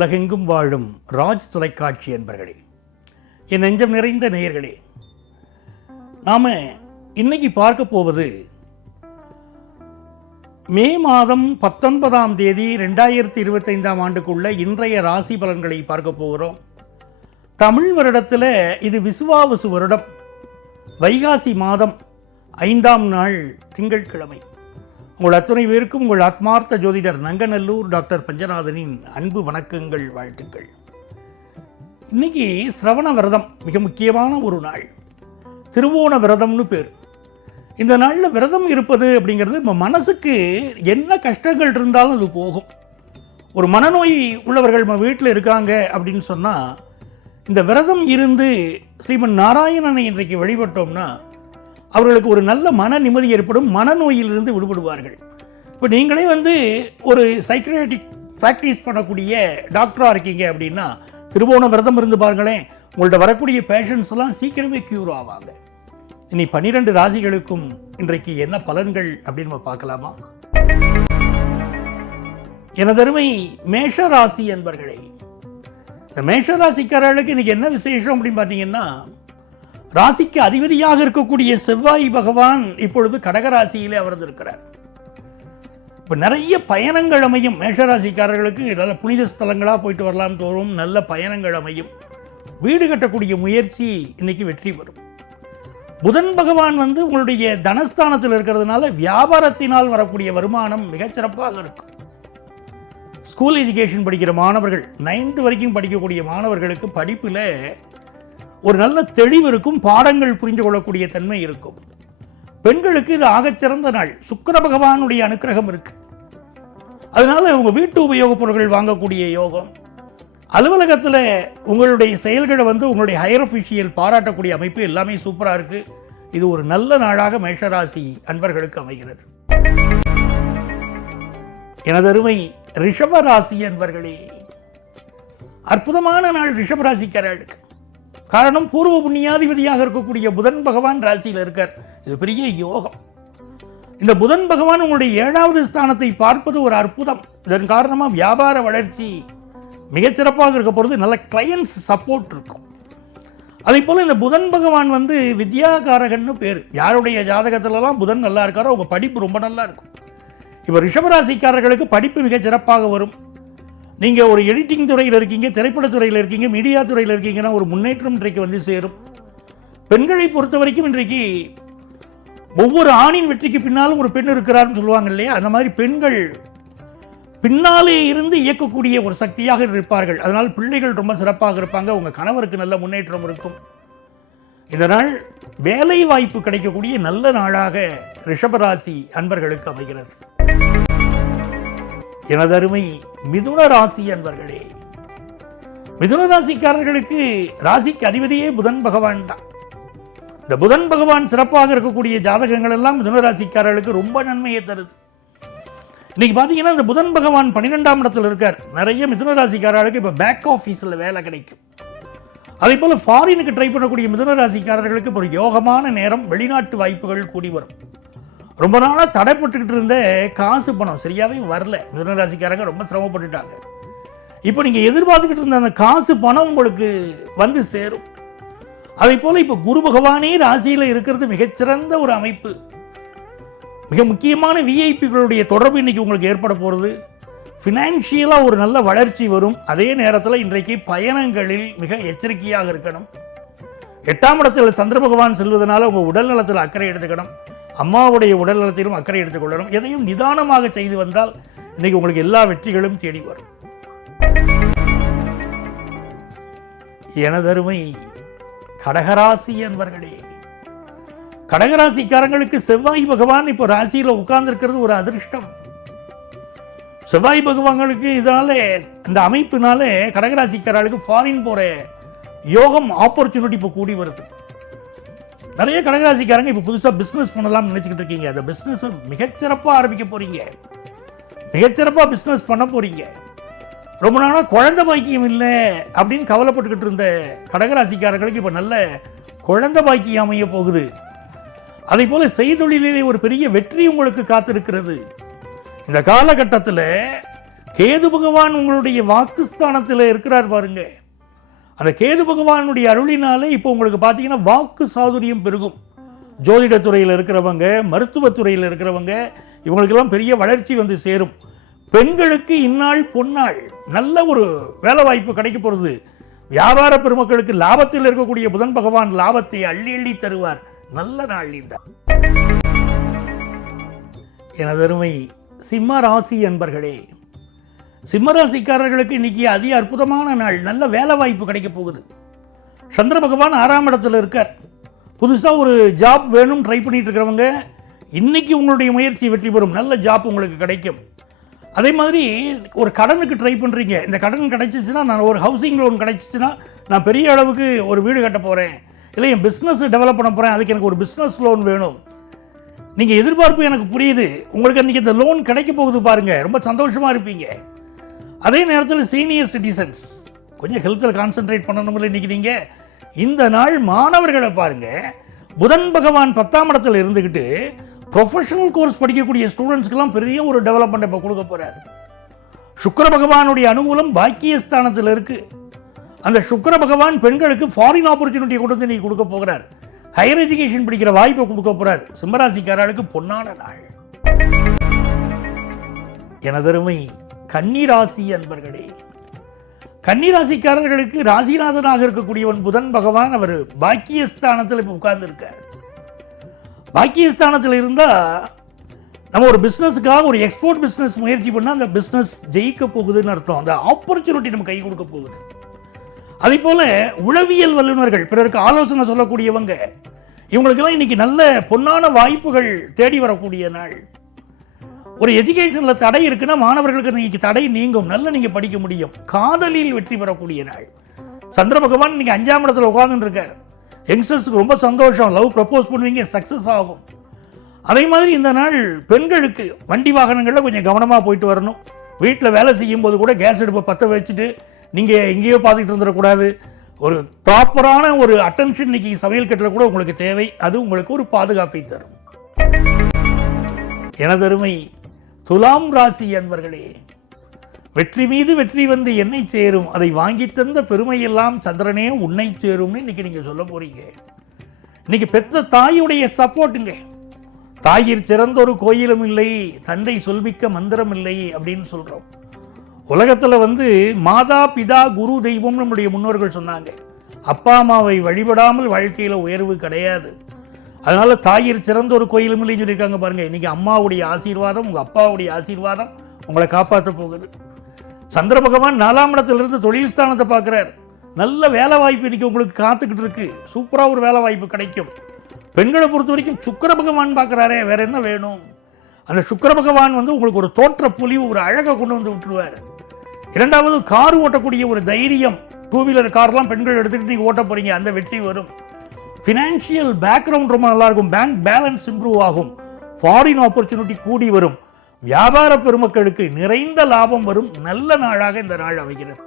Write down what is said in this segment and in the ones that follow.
உலகெங்கும் வாழும் ராஜ் தொலைக்காட்சி என்பர்களே, என் நெஞ்சம் நிறைந்த நேயர்களே, நாம் இன்னைக்கு பார்க்க போவது மே மாதம் 19ஆம் தேதி 2025ஆம் ஆண்டுக்குள்ள இன்றைய ராசி பலன்களை பார்க்க போகிறோம். தமிழ் வருடத்தில் இது விசுவாவசு வருடம், வைகாசி மாதம் 5ஆம் நாள் திங்கட்கிழமை. உங்கள் அத்துணை பேருக்கும் உங்கள் ஆத்மார்த்த ஜோதிடர் நங்கநல்லூர் டாக்டர் பஞ்சநாதனின் அன்பு வணக்கங்கள், வாழ்த்துக்கள். இன்னைக்கு சிரவண விரதம், மிக முக்கியமான ஒரு நாள். திருவோண விரதம்னு பேர். இந்த நாளில் விரதம் இருப்பது அப்படிங்கிறது நம்ம மனசுக்கு என்ன கஷ்டங்கள் இருந்தாலும் அது போகும். ஒரு மனநோய் உள்ளவர்கள் நம்ம வீட்டில் இருக்காங்க அப்படின்னு சொன்னால், இந்த விரதம் இருந்து ஸ்ரீமன் நாராயணனை இன்றைக்கு வழிபட்டோம்னா அவர்களுக்கு ஒரு நல்ல மன நிம்மதி ஏற்படும், மனநோயிலிருந்து விடுபடுவார்கள். இப்போ நீங்களே ஒரு சைக்கியாட்ரிக் ப்ராக்டிஸ் பண்ணக்கூடிய டாக்டராக இருக்கீங்க அப்படின்னா திருவோண விரதம் இருந்து பாருங்களேன், உங்கள்ட்ட வரக்கூடிய பேஷண்ட்ஸ் எல்லாம் சீக்கிரமே க்யூர் ஆவாங்க. இனி 12 ராசிகளுக்கும் இன்றைக்கு என்ன பலன்கள் அப்படின்னு நம்ம பார்க்கலாமா? எனதருமை மேஷ ராசி என்பர்களே, இந்த மேஷ ராசிக்காரர்களுக்கு இன்னைக்கு என்ன விசேஷம் அப்படின்னு பார்த்தீங்கன்னா, ராசிக்கு அதிபதியாக இருக்கக்கூடிய செவ்வாய் பகவான் இப்பொழுது கடகராசியிலே அமர்ந்திருக்கிறார். இப்போ நிறைய பயணங்கள் அமையும். மேஷராசிக்காரர்களுக்கு நல்ல புனித ஸ்தலங்களாக போயிட்டு வரலாம் தோறும் நல்ல பயணங்கள் அமையும். வீடு கட்டக்கூடிய முயற்சி இன்னைக்கு வெற்றி பெறும். புதன் பகவான் உங்களுடைய தனஸ்தானத்தில் இருக்கிறதுனால வியாபாரத்தினால் வரக்கூடிய வருமானம் மிகச்சிறப்பாக இருக்கும். ஸ்கூல் எஜுகேஷன் படிக்கிற மாணவர்கள், 9th வரைக்கும் படிக்கக்கூடிய மாணவர்களுக்கு படிப்பில் ஒரு நல்ல தெளிவு இருக்கும், பாடங்கள் புரிந்து கொள்ளக்கூடிய தன்மை இருக்கும். பெண்களுக்கு இது ஆகச்சிறந்த நாள். சுக்கிர பகவானுடைய அனுக்கிரகம் இருக்கு. அதனால உங்க வீட்டு உபயோகப் பொருட்கள் வாங்கக்கூடிய யோகம், அலுவலகத்தில் உங்களுடைய செயல்களை உங்களுடைய ஹையர் அஃபிஷியல் பாராட்டக்கூடிய அமைப்பு எல்லாமே சூப்பராக இருக்கு. இது ஒரு நல்ல நாளாக மேஷராசி அன்பர்களுக்கு அமைகிறது. எனதருமை ரிஷபராசி அன்பர்களே, அற்புதமான நாள் ரிஷபராசிக்காரர்களுக்கு. காரணம், பூர்வ புண்ணியாதிபதியாக இருக்கக்கூடிய புதன் பகவான் ராசியில் இருக்கார். இது பெரிய யோகம். இந்த புதன் பகவான் உங்களுடைய 7வது ஸ்தானத்தை பார்ப்பது ஒரு அற்புதம். இதன் காரணமாக வியாபார வளர்ச்சி மிகச்சிறப்பாக இருக்க போகிறது. நல்ல கிளையன்ஸ் சப்போர்ட் இருக்கும். அதே போல் இந்த புதன் பகவான் வித்யாகாரகன்னு பேர். யாருடைய ஜாதகத்திலலாம் புதன் நல்லா இருக்காரோ அவங்க படிப்பு ரொம்ப நல்லா இருக்கும். இப்போ ரிஷபராசிக்காரர்களுக்கு படிப்பு மிகச்சிறப்பாக வரும். நீங்கள் ஒரு எடிட்டிங் துறையில் இருக்கீங்க, திரைப்படத்துறையில் இருக்கீங்க, மீடியா துறையில் இருக்கீங்கன்னா ஒரு முன்னேற்றம் இன்றைக்கு சேரும். பெண்களை பொறுத்த வரைக்கும் இன்றைக்கு ஒவ்வொரு ஆணின் வெற்றிக்கு பின்னாலும் ஒரு பெண் இருக்கிறார்னு சொல்லுவாங்க இல்லையா, அந்த மாதிரி பெண்கள் பின்னாலே இருந்து இயக்கக்கூடிய ஒரு சக்தியாக இருப்பார்கள். அதனால் பிள்ளைகள் ரொம்ப சிறப்பாக இருப்பாங்க. உங்கள் கணவருக்கு நல்ல முன்னேற்றம் இருக்கும். இதனால் வேலை வாய்ப்பு கிடைக்கக்கூடிய நல்ல நாளாக ரிஷபராசி அன்பர்களுக்கு அமைகிறது. எனதருமை மிதுன ராசி அன்பர்களே, மிதுன ராசிக்காரர்களுக்கு ராசிக்கு அதிபதியே புதன் பகவான் தான். இந்த புதன் பகவான் சிறப்பாக இருக்கக்கூடிய ஜாதகங்கள் எல்லாம் மிதுன ராசிக்காரர்களுக்கு ரொம்ப நன்மையை தருது. இன்னைக்கு பார்த்தீங்கன்னா இந்த புதன் பகவான் 12ஆம் இடத்தில் இருக்கார். நிறைய மிதுன ராசிக்காரர்களுக்கு இப்போ பேக் ஆஃபீஸில் வேலை கிடைக்கும். அதே போல் ஃபாரினுக்கு ட்ரை பண்ணக்கூடிய மிதுன ராசிக்காரர்களுக்கு ஒரு யோகமான நேரம், வெளிநாட்டு வாய்ப்புகள் கூடி வரும். ரொம்ப நாளாக தடைப்பட்டுக்கிட்டு இருந்த காசு பணம் சரியாகவே வரல. மிதுன ராசிக்காரங்க ரொம்ப சிரமப்பட்டுட்டாங்க. இப்போ நீங்கள் எதிர்பார்த்துக்கிட்டு இருந்த அந்த காசு பணம் உங்களுக்கு சேரும். அதே போல் இப்போ குரு பகவானே ராசியில் இருக்கிறது மிகச்சிறந்த ஒரு அமைப்பு. மிக முக்கியமான விஐபிகளுடைய தொடர்பு இன்னைக்கு உங்களுக்கு ஏற்பட போகிறது. ஃபினான்ஷியலாக ஒரு நல்ல வளர்ச்சி வரும். அதே நேரத்தில் இன்றைக்கு பயணங்களில் மிக எச்சரிக்கையாக இருக்கணும். 8ஆம் இடத்தில் சந்திர பகவான் செல்வதனால உங்கள் உடல் நலத்தில் அக்கறை எடுத்துக்கணும். அம்மாவுடைய உடல் நலத்திலும் அக்கறை எடுத்துக்கொள்ளணும். எதையும் நிதானமாக செய்து வந்தால் இன்னைக்கு உங்களுக்கு எல்லா வெற்றிகளும் தேடி வரும். எனதருமை கடகராசி என்பர்களே, கடகராசிக்காரங்களுக்கு செவ்வாய் பகவான் இப்போ ராசியில் உட்கார்ந்துருக்கிறது ஒரு அதிர்ஷ்டம். செவ்வாய் பகவான்களுக்கு இதனால, இந்த அமைப்பினால கடகராசிக்காரர்களுக்கு ஃபாரின் போகிற யோகம், ஆப்பர்ச்சுனிட்டி இப்போ கூடி வருது. நிறைய கடகராசிக்காரங்க இப்போ புதுசாக பிஸ்னஸ் பண்ணலாம்னு நினச்சிக்கிட்டு இருக்கீங்க. அந்த பிஸ்னஸை மிகச்சிறப்பாக ஆரம்பிக்க போகிறீங்க. மிகச்சிறப்பாக பிஸ்னஸ் பண்ண போகிறீங்க. ரொம்ப நாளாக குழந்தை பாக்கியம் இல்லை அப்படின்னு கவலைப்பட்டுக்கிட்டு இருந்த கடகராசிக்காரர்களுக்கு இப்போ நல்ல குழந்தை பாக்கியம் அமைய போகுது. அதே போல் செய்தொழிலே ஒரு பெரிய வெற்றி உங்களுக்கு காத்திருக்கிறது. இந்த காலகட்டத்தில் கேது பகவான் உங்களுடைய வாக்குஸ்தானத்தில் இருக்கிறார் பாருங்க. அந்த கேது பகவானுடைய அருளினாலே இப்போ உங்களுக்கு பார்த்தீங்கன்னா வாக்கு சாதுரியம் பெருகும். ஜோதிடத்துறையில் இருக்கிறவங்க, மருத்துவத்துறையில் இருக்கிறவங்க, இவங்களுக்கெல்லாம் பெரிய வளர்ச்சி வந்து சேரும். பெண்களுக்கு இந்நாள் பொன்னாள், நல்ல ஒரு வேலை வாய்ப்பு கிடைக்க போகிறது. வியாபார பெருமக்களுக்கு லாபத்தில் இருக்கக்கூடிய புதன் பகவான் லாபத்தை அள்ளி அள்ளி தருவார். நல்ல நாள் இந்த. எனதருமை சிம்ம ராசி அன்பர்களே, சிம்மராசிக்காரர்களுக்கு இன்னைக்கு அதி அற்புதமான நாள். நல்ல வேலை வாய்ப்பு கிடைக்க போகுது. சந்திர பகவான் 6ஆம் இடத்துல இருக்கார். புதுசாக ஒரு ஜாப் வேணும் ட்ரை பண்ணிட்டு இருக்கிறவங்க இன்னைக்கு உங்களுடைய முயற்சி வெற்றி பெறும். நல்ல ஜாப் உங்களுக்கு கிடைக்கும். அதே மாதிரி ஒரு கடனுக்கு ட்ரை பண்ணுறீங்க, இந்த கடன் கிடைச்சிச்சுன்னா, நான் ஒரு ஹவுசிங் லோன் கிடைச்சிச்சுன்னா நான் பெரிய அளவுக்கு ஒரு வீடு கட்ட போகிறேன், இல்லை என் பிஸ்னஸ் டெவலப் பண்ண போகிறேன், அதுக்கு எனக்கு ஒரு பிஸ்னஸ் லோன் வேணும். நீங்கள் எதிர்பார்ப்பு எனக்கு புரியுது. உங்களுக்கு அன்றைக்கி இந்த லோன் கிடைக்க போகுது பாருங்கள், ரொம்ப சந்தோஷமாக இருப்பீங்க. அதே நேரத்தில் சீனியர் சிட்டிசன்ஸ் கொஞ்சம் ஹெல்த்தில் கான்சென்ட்ரேட் பண்ணணும்ல. இன்றைக்கி நீங்கள் இந்த நாள் மாணவர்களை பாருங்கள், புதன் பகவான் 10ஆம் இடத்துல இருந்துக்கிட்டு ப்ரொஃபஷனல் கோர்ஸ் படிக்கக்கூடிய ஸ்டூடெண்ட்ஸ்க்கெல்லாம் பெரிய ஒரு டெவலப்மெண்ட் இப்போ கொடுக்க போகிறார். சுக்கிர பகவானுடைய அனுகூலம் பாக்கியஸ்தானத்தில் இருக்குது. அந்த சுக்கிர பகவான் பெண்களுக்கு ஃபாரின் ஆப்பர்ச்சுனிட்டி கொண்டு வந்து நீ கொடுக்க போகிறார். ஹையர் எஜுகேஷன் படிக்கிற வாய்ப்பை கொடுக்க போகிறார். சிம்மராசிக்காரர்களுக்கு பொன்னான நாள். எனதருமை கன்னிராசி அன்பர்களே, கன்னிராசிக்காரர்களுக்கு ராசிநாதனாக இருக்கக்கூடியவன் புதன் பகவான். அவர் பாக்கியஸ்தானத்தில் இப்போ உட்கார்ந்து இருக்கார். பாக்கியஸ்தானத்தில் இருந்தால் நம்ம ஒரு பிஸ்னஸுக்காக ஒரு எக்ஸ்போர்ட் பிஸ்னஸ் முயற்சி பண்ணால் அந்த பிஸ்னஸ் ஜெயிக்க போகுதுன்னு அர்த்தம். அந்த ஆப்பர்ச்சுனிட்டி நம்ம கை கொடுக்க போகுது. அதே போல் உளவியல் வல்லுநர்கள், பிறருக்கு ஆலோசனை சொல்லக்கூடியவங்க, இவங்களுக்கெல்லாம் இன்னைக்கு நல்ல பொன்னான வாய்ப்புகள் தேடி வரக்கூடிய நாள். ஒரு எஜுகேஷனில் தடை இருக்குன்னா மாணவர்களுக்கு இன்னைக்கு தடை நீங்கும். நல்லா நீங்கள் படிக்க முடியும். காதலில் வெற்றி பெறக்கூடிய நாள். சந்திர பகவான் இன்னைக்கு 5ஆம் இடத்துல உட்கார்ந்துட்டு இருக்கார். யங்ஸ்டர்ஸுக்கு ரொம்ப சந்தோஷம். லவ் ப்ரப்போஸ் பண்ணுவீங்க, சக்ஸஸ் ஆகும். அதே மாதிரி இந்த நாள் பெண்களுக்கு வண்டி வாகனங்களில் கொஞ்சம் கவனமாக போயிட்டு வரணும். வீட்டில் வேலை செய்யும் போது கூட கேஸ் அடுப்பை பற்ற வச்சுட்டு நீங்கள் எங்கேயோ பார்த்துக்கிட்டு இருந்துடக்கூடாது. ஒரு ப்ராப்பரான ஒரு அட்டென்ஷன் இன்னைக்கு சமையல் கட்டில் கூட உங்களுக்கு தேவை. அது உங்களுக்கு ஒரு பாதுகாப்பை தரும். எனதருமை துலாம் ராசி அன்பர்களே, வெற்றி மீது வெற்றி வந்து என்னை சேரும், அதை வாங்கி தந்த பெருமையெல்லாம் சந்திரனே உன்னை சேரும்னு இன்னைக்கு நீங்கள் சொல்ல போறீங்க. இன்னைக்கு பெத்த தாயுடைய சப்போர்ட்டுங்க. தாயிற் சிறந்த ஒரு கோயிலும் இல்லை, தந்தை சொல்மிக்க மந்திரம் இல்லை அப்படின்னு சொல்கிறோம். உலகத்தில் மாதா பிதா குரு தெய்வம் நம்முடைய முன்னோர்கள் சொன்னாங்க. அப்பா அம்மாவை வழிபடாமல் வாழ்க்கையில் உயர்வு கிடையாது. அதனால தாயிற் சிறந்த ஒரு கோயிலும் இல்லைன்னு சொல்லியிருக்காங்க பாருங்க. இன்னைக்கு அம்மாவுடைய ஆசீர்வாதம், உங்கள் அப்பாவுடைய ஆசீர்வாதம் உங்களை காப்பாற்ற போகுது. சந்திர பகவான் 4ஆம் இடத்திலிருந்து தொழில் ஸ்தானத்தை பார்க்குறார். நல்ல வேலை வாய்ப்பு இன்னைக்கு உங்களுக்கு காத்துக்கிட்டு இருக்கு. சூப்பராக ஒரு வேலை வாய்ப்பு கிடைக்கும். பெண்களை பொறுத்த வரைக்கும் சுக்கிர பகவான் பார்க்குறாரே, வேற என்ன வேணும்? அந்த சுக்கிர பகவான் உங்களுக்கு ஒரு தோற்ற பொலிவு, ஒரு அழகை கொண்டு வந்து விட்டுருவார். இரண்டாவது, கார் ஓட்டக்கூடிய ஒரு தைரியம். 2 வீலர் கார்லாம் பெண்கள் எடுத்துக்கிட்டு நீங்கள் ஓட்ட போறீங்க, அந்த வெற்றி வரும். ஃபினான்ஷியல் பேக்ரவுண்ட் ரொம்ப நல்லா இருக்கும். பேங்க் பேலன்ஸ் இம்ப்ரூவ் ஆகும். ஃபாரின் ஆப்பர்ச்சுனிட்டி கூடி வரும். வியாபார பெருமக்களுக்கு நிறைந்த லாபம் வரும். நல்ல நாளாக இந்த நாள் அமைகிறது.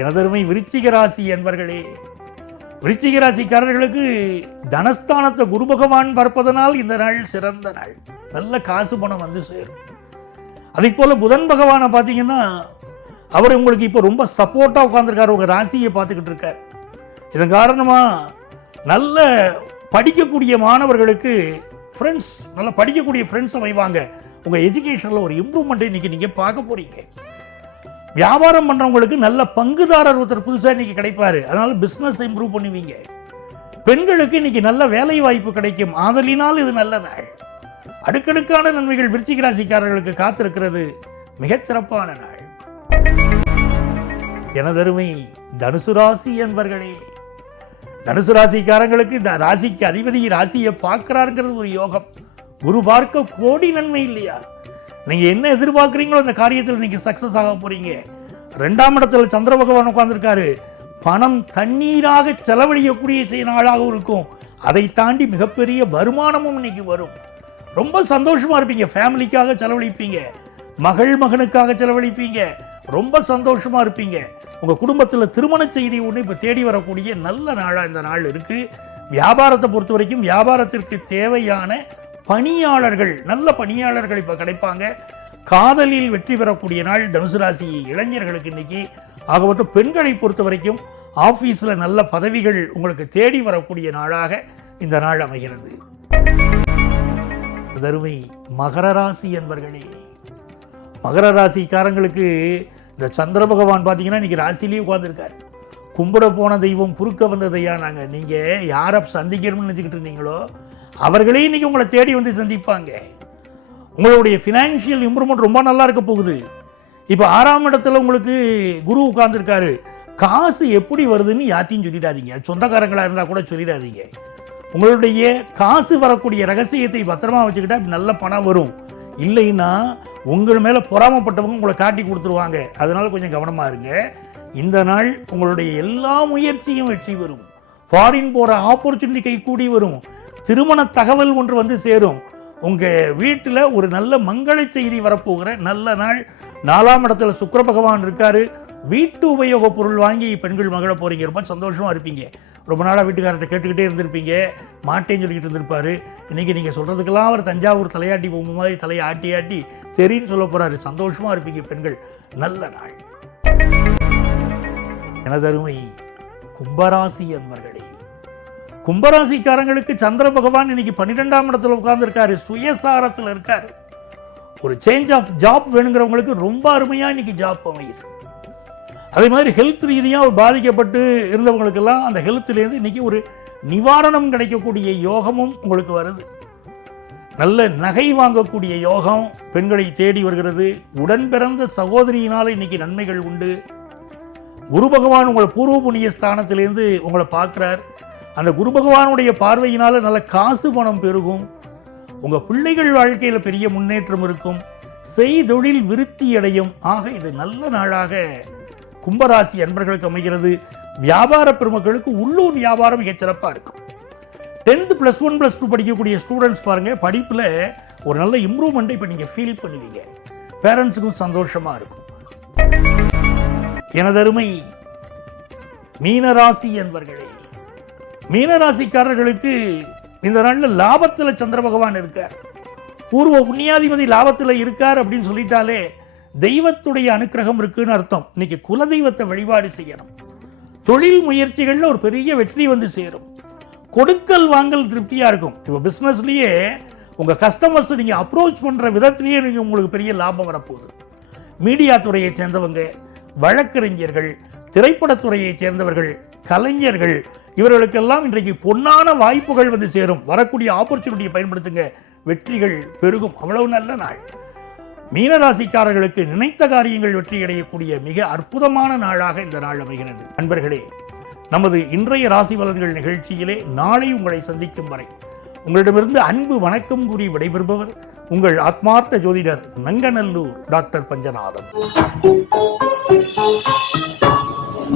எனதருமை விருச்சிக ராசி என்பர்களே, விருச்சிக ராசிக்காரர்களுக்கு தனஸ்தானத்தை குரு பகவான் பார்ப்பதனால் இந்த நாள் சிறந்த நாள். நல்ல காசு பணம் வந்து சேரும். அதே போல புதன் பகவானை பார்த்தீங்கன்னா அவர் உங்களுக்கு இப்போ ரொம்ப சப்போர்ட்டாக உட்காந்துருக்காரு. உங்கள் ராசியை பார்த்துக்கிட்டு இருக்கார். இதன் காரணமாக நல்ல படிக்கக்கூடிய மாணவர்களுக்கு ஃப்ரெண்ட்ஸ், நல்லா படிக்கக்கூடிய ஃப்ரெண்ட்ஸ் அமைவாங்க. உங்கள் எஜுகேஷனில் ஒரு இம்ப்ரூவ்மெண்ட்டை இன்றைக்கி நீங்கள் பார்க்க போகிறீங்க. வியாபாரம் பண்ணுறவங்களுக்கு நல்ல பங்குதாரர் ஒருத்தர் புதுசாக இன்றைக்கி கிடைப்பார். அதனால் பிஸ்னஸ் இம்ப்ரூவ் பண்ணுவீங்க. பெண்களுக்கு இன்றைக்கி நல்ல வேலை வாய்ப்பு கிடைக்கும். ஆதலினால் இது நல்ல நாள். அடுக்கடுக்கான நன்மைகள் விருச்சிக ராசிக்காரர்களுக்கு காத்திருக்கிறது. மிகச்சிறப்பான நாள். எனதருமை தனுசு ராசி என்பர்களே, தனுசு ராசிக்காரங்களுக்கு இந்த ராசிக்கு அதிபதி ராசியை பார்க்கிறாருங்கிறது ஒரு யோகம். குரு பார்க்க கோடி நன்மை இல்லையா? நீங்கள் என்ன எதிர்பார்க்குறீங்களோ அந்த காரியத்தில் நீங்கள் சக்ஸஸ் ஆக போகிறீங்க. 2ஆம் இடத்துல சந்திர பகவான் உட்கார்ந்துருக்காரு. பணம் தண்ணீராக செலவழிக்கக்கூடிய நாளாக இருக்கும். அதை தாண்டி மிகப்பெரிய வருமானமும் இன்னைக்கு வரும். ரொம்ப சந்தோஷமாக இருப்பீங்க. ஃபேமிலிக்காக செலவழிப்பீங்க, மகனுக்காக செலவழிப்பீங்க. ரொம்ப சந்தோஷமாக இருப்பீங்க. உங்கள் குடும்பத்தில் திருமண செய்தி ஒன்று இப்போ தேடி வரக்கூடிய நல்ல நாளாக இந்த நாள் இருக்குது. வியாபாரத்தை பொறுத்த வரைக்கும் வியாபாரத்திற்கு தேவையான பணியாளர்கள், நல்ல பணியாளர்கள் இப்போ கிடைப்பாங்க. காதலில் வெற்றி பெறக்கூடிய நாள் தனுசு ராசி இளைஞர்களுக்கு இன்னைக்கு. ஆக மொத்தம் பெண்களை பொறுத்த வரைக்கும் ஆஃபீஸில் நல்ல பதவிகள் உங்களுக்கு தேடி வரக்கூடிய நாளாக இந்த நாள் அமைகிறது. தருமை மகர ராசி என்பர்களே, மகர ராசிக்காரங்களுக்கு இந்த சந்திர பகவான் பார்த்தீங்கன்னா இன்னைக்கு ராசிலேயே உட்கார்ந்துருக்கார். கும்பிட போன தெய்வம் குறுக்க வந்ததையா. நாங்கள் நீங்கள் யாரை சந்திக்கணும்னு நினச்சிக்கிட்டு இருந்தீங்களோ அவர்களே இன்னைக்கு உங்களை தேடி வந்து சந்திப்பாங்க. உங்களுடைய ஃபினான்ஷியல் இம்ப்ரூவ்மெண்ட் ரொம்ப நல்லா இருக்க போகுது. இப்போ 6ஆம் இடத்துல உங்களுக்கு குரு உட்கார்ந்துருக்காரு. காசு எப்படி வருதுன்னு யார்த்தையும் சொல்லிடாதீங்க. சொந்தக்காரங்களாக இருந்தால் கூட சொல்லிடாதீங்க. உங்களுடைய காசு வரக்கூடிய ரகசியத்தை பத்திரமா வச்சுக்கிட்டா நல்ல பணம் வரும். இல்லைன்னா உங்கள் மேலே பொறாமப்பட்டவங்க உங்களை காட்டி கொடுத்துருவாங்க. அதனால கொஞ்சம் கவனமாக இருங்க. இந்த நாள் உங்களுடைய எல்லா முயற்சியும் வெற்றி பெறும். ஃபாரின் போகிற ஆப்பர்ச்சுனிட்டி கை கூடி வரும். திருமண தகவல் ஒன்று வந்து சேரும். உங்கள் வீட்டில் ஒரு நல்ல மங்கள செய்தி வரப்போகிற நல்ல நாள். 4ஆம் இடத்துல சுக்கிர பகவான் இருக்காரு. வீட்டு உபயோக பொருள் வாங்கி பெண்கள் மகிழ போகிறீங்க. ரொம்ப சந்தோஷமாக இருப்பீங்க. ரொம்ப நாளாக வீட்டுக்காரர்கிட்ட கேட்டுக்கிட்டே இருந்திருப்பீங்க. மாட்டேன்னு சொல்லிக்கிட்டு இருந்திருப்பாரு. இன்றைக்கி நீங்கள் சொல்கிறதுக்கெல்லாம் அவர் தஞ்சாவூர் தலையாட்டி பொம்மை மாதிரி தலையை ஆட்டி ஆட்டி சரின்னு சொல்ல போகிறாரு. சந்தோஷமாக இருப்பீங்க பெண்கள். நல்ல நாள். எனதருமை கும்பராசி என்பர்களே, கும்பராசிக்காரங்களுக்கு சந்திர பகவான் இன்னைக்கு 12ஆம் இடத்துல உட்கார்ந்துருக்காரு. சுயசாரத்தில் இருக்காரு. ஒரு சேஞ்ச் ஆஃப் ஜாப் வேணுங்கிறவங்களுக்கு ரொம்ப அருமையாக இன்னைக்கு ஜாப் அமையுது. அதே மாதிரி ஹெல்த் ரீதியாக பாதிக்கப்பட்டு இருந்தவங்களுக்கெல்லாம் அந்த ஹெல்த்லேருந்து இன்னைக்கு ஒரு நிவாரணம் கிடைக்கக்கூடிய யோகமும் உங்களுக்கு வருது. நல்ல நகை வாங்கக்கூடிய யோகம் பெண்களை தேடி வருகிறது. உடன் பிறந்த சகோதரியினால் இன்னைக்கு நன்மைகள் உண்டு. குரு பகவான் உங்களை பூர்வ புண்ணிய ஸ்தானத்திலேருந்து உங்களை பார்க்குறார். அந்த குரு பகவானுடைய பார்வையினால் நல்ல காசு பணம் பெருகும். உங்கள் பிள்ளைகள் வாழ்க்கையில் பெரிய முன்னேற்றம் இருக்கும். செய்தொழில் விருத்தி அடையும். ஆக இது நல்ல நாளாக கும்பராசி அன்பர்களுக்கு அமைகிறது. வியாபார பெருமக்களுக்கு உள்ளூர் வியாபாரம் மிகச் சிறப்பாக இருக்கும். 10th +1 +2 படிக்கக்கூடிய ஸ்டூடெண்ட்ஸ் பாருங்கள், படிப்பில் ஒரு நல்ல இம்ப்ரூவ்மெண்ட்டை இப்போ நீங்கள் ஃபீல் பண்ணுவீங்க. பேரண்ட்ஸுக்கும் சந்தோஷமாக இருக்கும். எனதருமை மீனராசி என்பர்களே, மீனராசிக்காரர்களுக்கு இந்த நாளில் லாபத்தில் சந்திர பகவான் இருக்கார். பூர்வ புண்ணியாதிபதி லாபத்தில் இருக்கார் அப்படின்னு சொல்லிட்டாலே தெய்வத்துடைய அனுக்கிரகம் இருக்குன்னு அர்த்தம். இன்னைக்கு குலதெய்வத்தை வழிபாடு செய்யணும். தொழில் முயற்சிகளில் ஒரு பெரிய வெற்றி வந்து சேரும். கொடுக்கல் வாங்கல் திருப்தியாக இருக்கும். இப்போ பிஸ்னஸ்லேயே உங்கள் கஸ்டமர்ஸ் நீங்கள் அப்ரோச் பண்ணுற விதத்திலேயே நீங்கள் உங்களுக்கு பெரிய லாபம் வரப்போகுது. மீடியா துறையை சேர்ந்தவங்க, வழக்கறிஞர்கள், திரைப்படத்துறையை சேர்ந்தவர்கள், கலைஞர்கள், இவர்களுக்கெல்லாம் இன்றைக்கு பொன்னான வாய்ப்புகள் வந்து சேரும். வரக்கூடிய ஆப்பர்ச்சுனிட்டியை பயன்படுத்துங்க. வெற்றிகள் பெருகும். அவ்வளவு நல்ல நாள். மீனராசிக்காரர்களுக்கு நினைத்த காரியங்கள் வெற்றி அடையக்கூடிய மிக அற்புதமான நாளாக இந்த நாள் அமைகிறது. நண்பர்களே, நமது இன்றைய ராசி பலன்கள் நிகழ்ச்சியிலே நாளை உங்களை சந்திக்கும் வரை உங்களிடமிருந்து அன்பு வணக்கம் கூறி விடைபெறுபவர் உங்கள் ஆத்மார்த்த ஜோதிடர் நங்கநல்லூர் டாக்டர் பஞ்சநாதன்.